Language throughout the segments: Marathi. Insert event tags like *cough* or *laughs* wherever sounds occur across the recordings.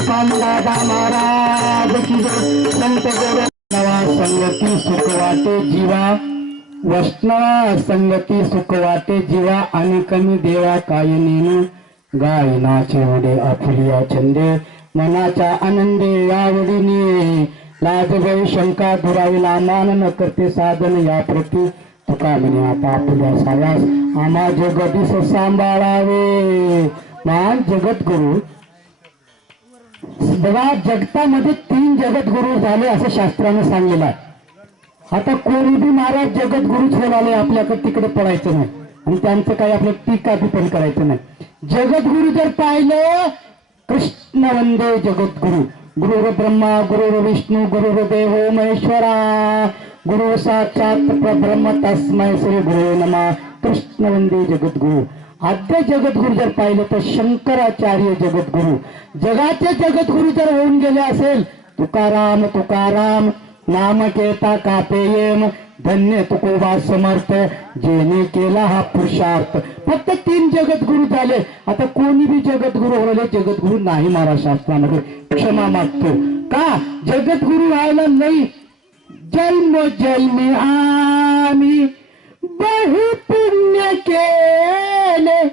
दादा महाराज की संत नवा संगती सुख वाटे जीवा वैष्णवा संगती सुख वाटे जीवा आणि कमी देवा काय नेनु गाय नाचे वडे आफुलिया छंदे मनाच्या आनंदे यावडीने लाजबाई शंका दुराविला मान न करते साधन या प्रती तुका म्हणे आता आपल्या सायास आम्हा जगदीश सांभाळावे महान गुरु बघा जगतामध्ये तीन जगद्गुरु झाले असं शास्त्रानं सांगलेलं आहे. आता कोणी महाराज महाराज जगद्गुरुच होणार आपल्याकडे तिकडे पडायचं नाही. आणि त्यांचं काही आपलं टीका पण करायचं नाही. जगद्गुरु जर पाहिलं कृष्ण वंदे जगद्गुरु. गुरुर ब्रह्मा गुरुर विष्णू गुरुर देव महेश्वरा. गुरु साक्षात ब्रह्म तस्मय श्री गुरु नमा. कृष्ण वंदे जगद्गुरु. आद्य जगद्गुरु जर पाहिलं तर शंकराचार्य जगद्गुरु. जगाचे जगद्गुरु जर होऊन गेले असेल तुकाराम तुकाराम नाम केता कापेयेम धन्य तुकोबा समर्थ जेने केला हा पुरुषार्थ. फक्त तीन जगद्गुरु झाले. आता कोणी बी जगद्गुरु होले जगद्गुरु नाही महाराज शास्त्रामध्ये क्षमा मागतो. का? जगद्गुरु व्हायला नाही. जन्म जन्मी आम्ही बहु पुण्य केले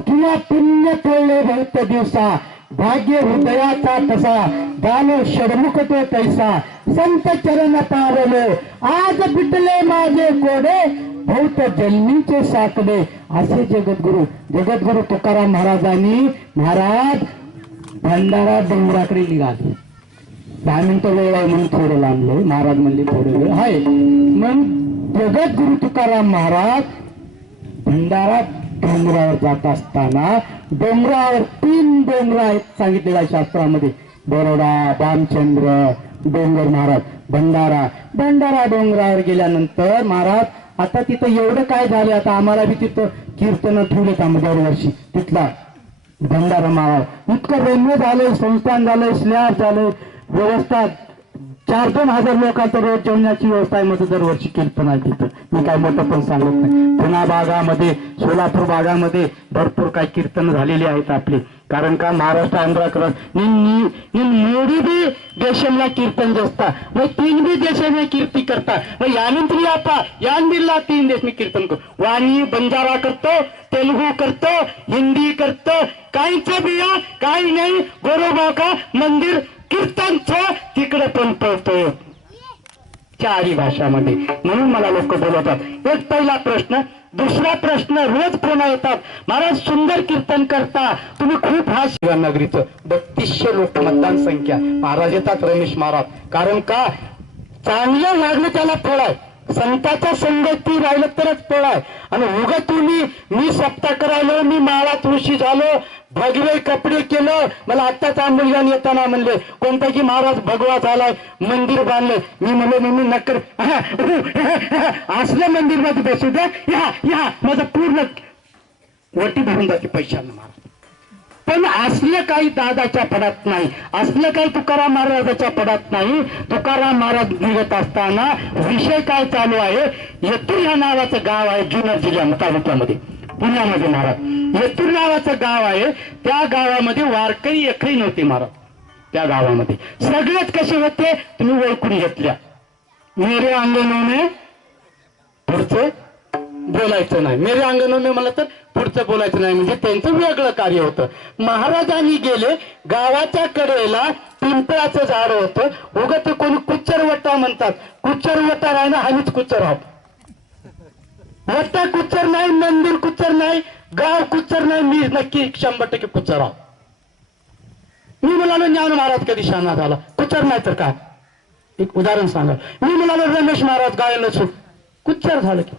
किंवा पुण्य कळले भक्त दिवसा. भाग्य हृदयाचा तसा. गालो षडमुख तो तैसा. संत चरण पावलो. आज पिटले माझे कोडे. भौत जन्मीचे साकडे. असे जगद्गुरु जगद्गुरु तुकाराम महाराजांनी महाराज भंडारा डोंगराकडे निघाले. दहा मिनिटं वेळ आहे म्हणून थोडं लांबले महाराज म्हणले थोडं वेळ आहे. मग जगद्गुरु तुकाराम महाराज भंडारा डोंगरावर जात असताना डोंगरावर तीन डोंगर आहेत सांगितलेल्या शास्त्रामध्ये. बरोडा रामचंद्र डोंगर महाराज भंडारा. भंडारा डोंगरावर गेल्यानंतर महाराज आता तिथं एवढं काय झालं आता आम्हाला बी तिथं कीर्तन ठेवलेत आम्ही दरवर्षी. तिथला भंडारा महाराज. इतकं रेल्वे झालंय संस्थान झालंय स्लॅब झालंय व्यवस्था चार दोन हजार लोकांचं रोज जेवण्याची व्यवस्था आहे मध्ये दरवर्षी कीर्तन आहे तिथं. मी काय मोठं पण सांगत नाही. पुणा भागामध्ये सोलापूर भागामध्ये भरपूर काही कीर्तन झालेली आहेत आपली. कारण का महाराष्ट्र आंध्राकडं मोडी बी देशमला कीर्तन जसता. मग तीन बी देशाने कीर्ती करता. मग यानंतर आता यानबिरला तीन देश मी कीर्तन करतो वाणी बंजारा करतो तेलुगू करतो हिंदी करतो. काहीच बिया काही नाही. गोरोबा का मंदिर कीर्तनचं तिकडे पण पळतोय. चारी भाषामध्ये. म्हणून मला लोक बोलवतात. एक पहिला प्रश्न दुसरा प्रश्न रोज पुन्हा येतात. महाराज सुंदर कीर्तन करता. तुम्ही खूप हा शिवनगरीचं बत्तीसशे लोक मतदान संख्या. महाराज येतात रमेश महाराज. कारण का? चांगलं लागलं त्याला फळ आहे. संताच्या संगती राहिलं तरच फळ आहे आणि उग तुम्ही मी सप्ताह करायलो मी माळा तुळशी झालो भगवे कपडे केलं मला आत्ताच आंबोलीगान येताना म्हणले कोणता की महाराज भगवा झालाय? मंदिर बांधले. मी म्हणलो मी नक्कर *laughs* असलं मंदिरमध्ये बसू द्या. या या माझं पूर्ण वटी भरून जाते पैशांना महाराज पण असलं काही दादाच्या पडात नाही. असलं काही तुकाराम महाराजाच्या पडात नाही. तुकाराम महाराज निघत असताना विषय काय चालू आहे? येतूर या नावाचं गाव आहे जुन्नर जिल्ह्या तालुक्यामध्ये पुण्यामध्ये महाराज. येतूर नावाचं गाव आहे. त्या गावामध्ये वारकरी एकही नव्हते महाराज. त्या गावामध्ये. सगळेच कसे होते? तुम्ही ओळखून घेतल्या. मेरे अंगणोने पुढचं बोलायचं नाही. मेरे अंगणोने मला तर पुढचं बोलायचं नाही. म्हणजे त्यांचं वेगळं कार्य होतं. महाराजांनी गेले गावाच्या कडेला पिंपळाचं झाड होतं. उगं ते कोणी कुच्चरवटा म्हणतात. कुच्चरवटा नाही ना आम्हीच कुच्चर आहोत. वट्टा कुच्चर नाही मंदिर कुच्चर नाही गाव कुच्चर नाही मी नक्की शंभर टक्के कुच्चर आहोत. मी म्हणालो ज्ञान महाराज कधी शाना झाला? कुच्चर नाही तर काय? एक उदाहरण सांगा. मी म्हणालो रमेश महाराज गायला सुट कुच्चर झालं की?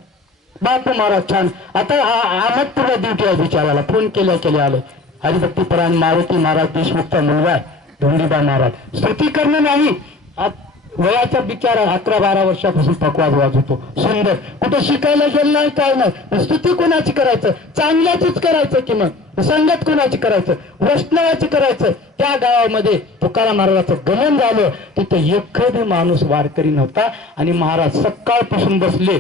बापू महाराज छान. आता अहमदपूरला ड्युटी आहे बिचाराला. फोन केल्या केल्या आले. हरिभक्ती मारुती महाराज देशमुखचा मुलगा आहे धोंडीबा महाराज. स्तुती करणं नाही वयाचा वयाच्या बिचारा अकरा बारा वर्षापासून पकवाज वाजवतो सुंदर. कुठं शिकायला गेलं नाही काय नाही. स्तुती कोणाची करायचं? चांगल्याचीच करायचं की मग? संगत कोणाची करायचं? वैष्णवाची करायचं? त्या गावामध्ये तुकाराम महाराजाचं गमन झालं. तिथे एखादी माणूस वारकरी नव्हता आणि महाराज सकाळपासून बसले.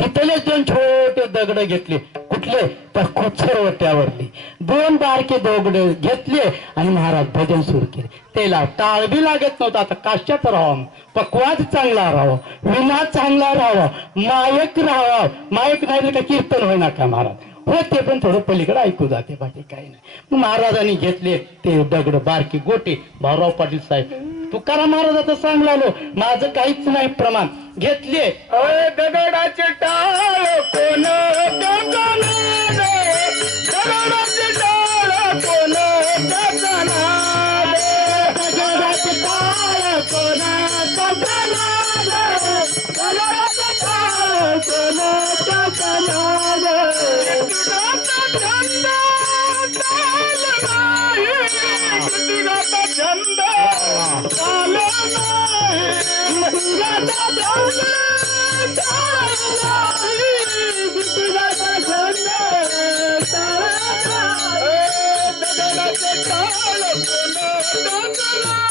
तिथलेच दोन छोटे दगड घेतले. कुठले? त्या खोचरवट्यावरली दोन बारके दगड घेतले आणि महाराज भजन सुरू केले. त्याला टाळबी लागत नव्हता. आता काश्यात राहावं. पकवाज चांगला राहावं. विना चांगला राहावा. मायक राहावा. मायक नाही का कीर्तन होईना का महाराज? हो ते पण थोडं पलीकडे ऐकू जाते बाकी काही नाही. महाराजांनी घेतले ते दगड बारकी गोटे. भाऊराव पाटील साहेब तुकाराम महाराजाचं सांगलालो माझं काहीच नाही प्रमाण. घेतले. दगडाचे टाळ कोण टाकणार? दगडाचे टाळ कोण दगडाचे टाळ कोण कोण महाराज वट्यावर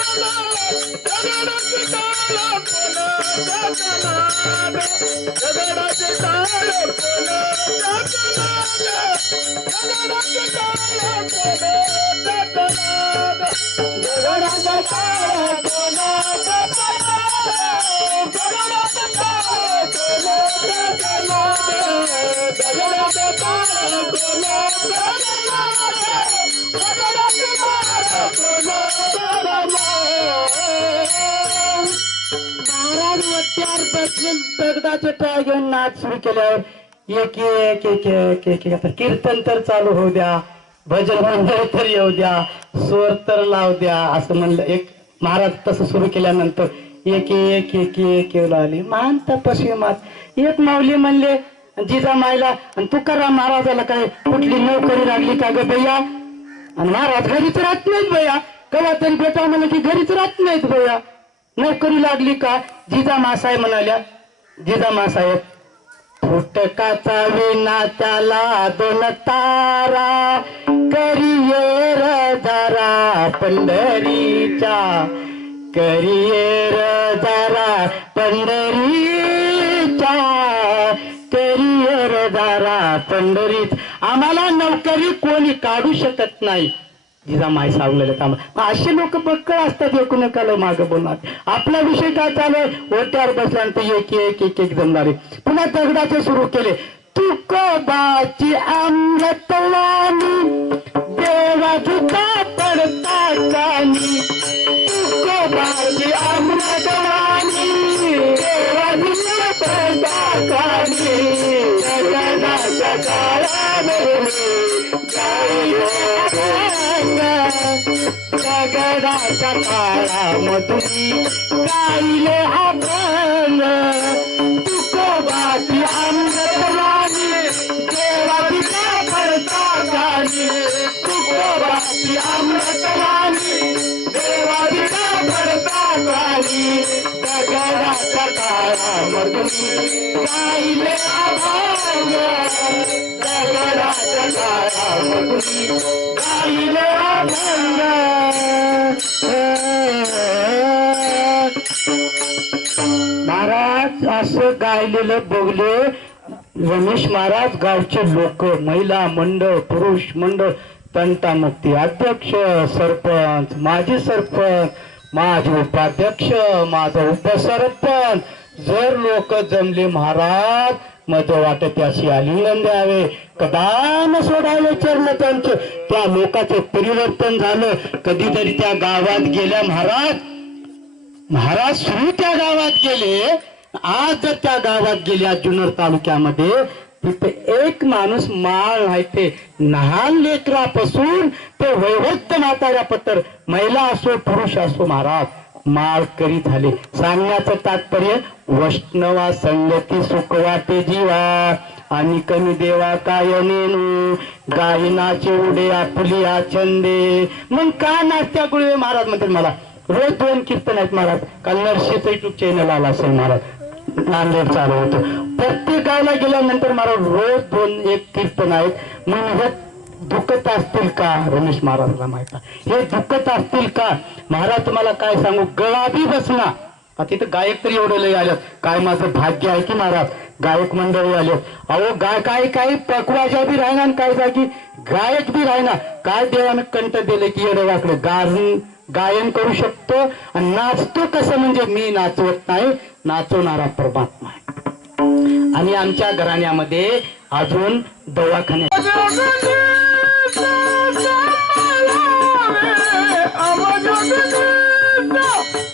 बसले दगडाचे टाळ घेऊन नाच सुरू केल्यावर एक एक एक एक एक एक. कीर्तन तर चालू होऊ द्या भजन मंडळ तर येऊ द्या स्वर तर लावू द्या असं म्हणलं. एक महाराज तसं सुरू केल्यानंतर एक एक एक एक येऊ लावले मान तपस्वी मात. एक माऊली म्हणले जिजा मायला आणि तुकाराम महाराजाला काय कुठली नोकरी लागली का ग भैया? आणि महाराज घरीच राहत नाहीत भैया. कवा तरी बेटा म्हणलं की घरीच राहत नाहीत भैया. नोकरी लागली का? जिजा मासाहेब म्हणाल्या. जिजा मासाहेब फुटकाचा विना त्याला दोन तारा. करियर जरा पंढरीचा करियर जरा पंढरीचा करियर जरा पंढरीचा आम्हाला नोकरी कोणी काढू शकत नाही. जिजा माय काम असे लोक पक्कळ असतात एकूण माग बोलणार आपला विषय काय चालू आहे? ओट्यावर बसल्यानंतर एक एक एक एक जमणारे पुन्हा दगडाचे सुरू केले. तुकोबाची अमृतवाणी देवा तुका पडता कानी तुकोबाची अमृतवाणी देवा तुका पडता कानी जगनाच्या दगडाच्या काळामधून गाईले अभंग तुकोबाची अमृतवाणी देवाची पडता गाणी तुकोबाची अमृतवाणी देवाची पडता गाणी दगडाच्या काळामधून गाईले अभंग दगडाच्या काळामधून गाईले अभंग महाराज असं गायलेलं बघले रमेश महाराज गावचे लोक महिला मंडळ पुरुष मंडळ तंटामुक्ती अध्यक्ष सरपंच माजी सरपंच माझे उपाध्यक्ष माझा उपसरपंच जर लोक जमले महाराज मज वाटत अशी आलिंगन द्यावे. कदाम सोडावे चरण त्यांचे त्या लोकाचं परिवर्तन झालं. कधीतरी त्या गावात गेल्या महाराज. महाराज सुरू त्या गावात गेले. आज जर त्या गावात गेल्या जुन्नर तालुक्यामध्ये तिथे एक माणूस माळ नाही ते लहान लेकरापासून ते वैवत्त म्हाताऱ्या पत्र महिला असो पुरुष असो महाराज. माळ करीत आले सांगण्याचं तात्पर्य वैष्णवा संगती सुखवाते जीवा आणि कमी देवा काय नेनू गायनाचे उडे आपली आचंदे. मग का नाचत्या गुळवे महाराज म्हणतात मला? रोज दोन कीर्तन आहेत महाराज. काल नरशेच युट्यूब चॅनल आला असेल महाराज. नांदेड चालू होतं. प्रत्येक गेल्यानंतर महाराज रोज दोन एक कीर्तन आहेत. मग दुखत असतील का? रमेश महाराजला माहीत हे दुखत असतील का? महाराज तुम्हाला काय सांगू? गळाबी बसना तिथं गायक तरी एवढे लय आल्यात? काय माझं भाग्य आहे की महाराज? गायक मंडळी आले अहो गाय काय काही पकवाजा बी राहणार आणि काय जागी गायक बी राहणार. काय देवानं कंठ दिले की एवढं वाकडं? गाजून गायन करू शकतो आणि नाचतो कसं? म्हणजे मी नाचवत नाही नाचवणारा परमात्मा आहे. आणि आमच्या घराण्यामध्ये अजून दवाखान्या Oh, my God.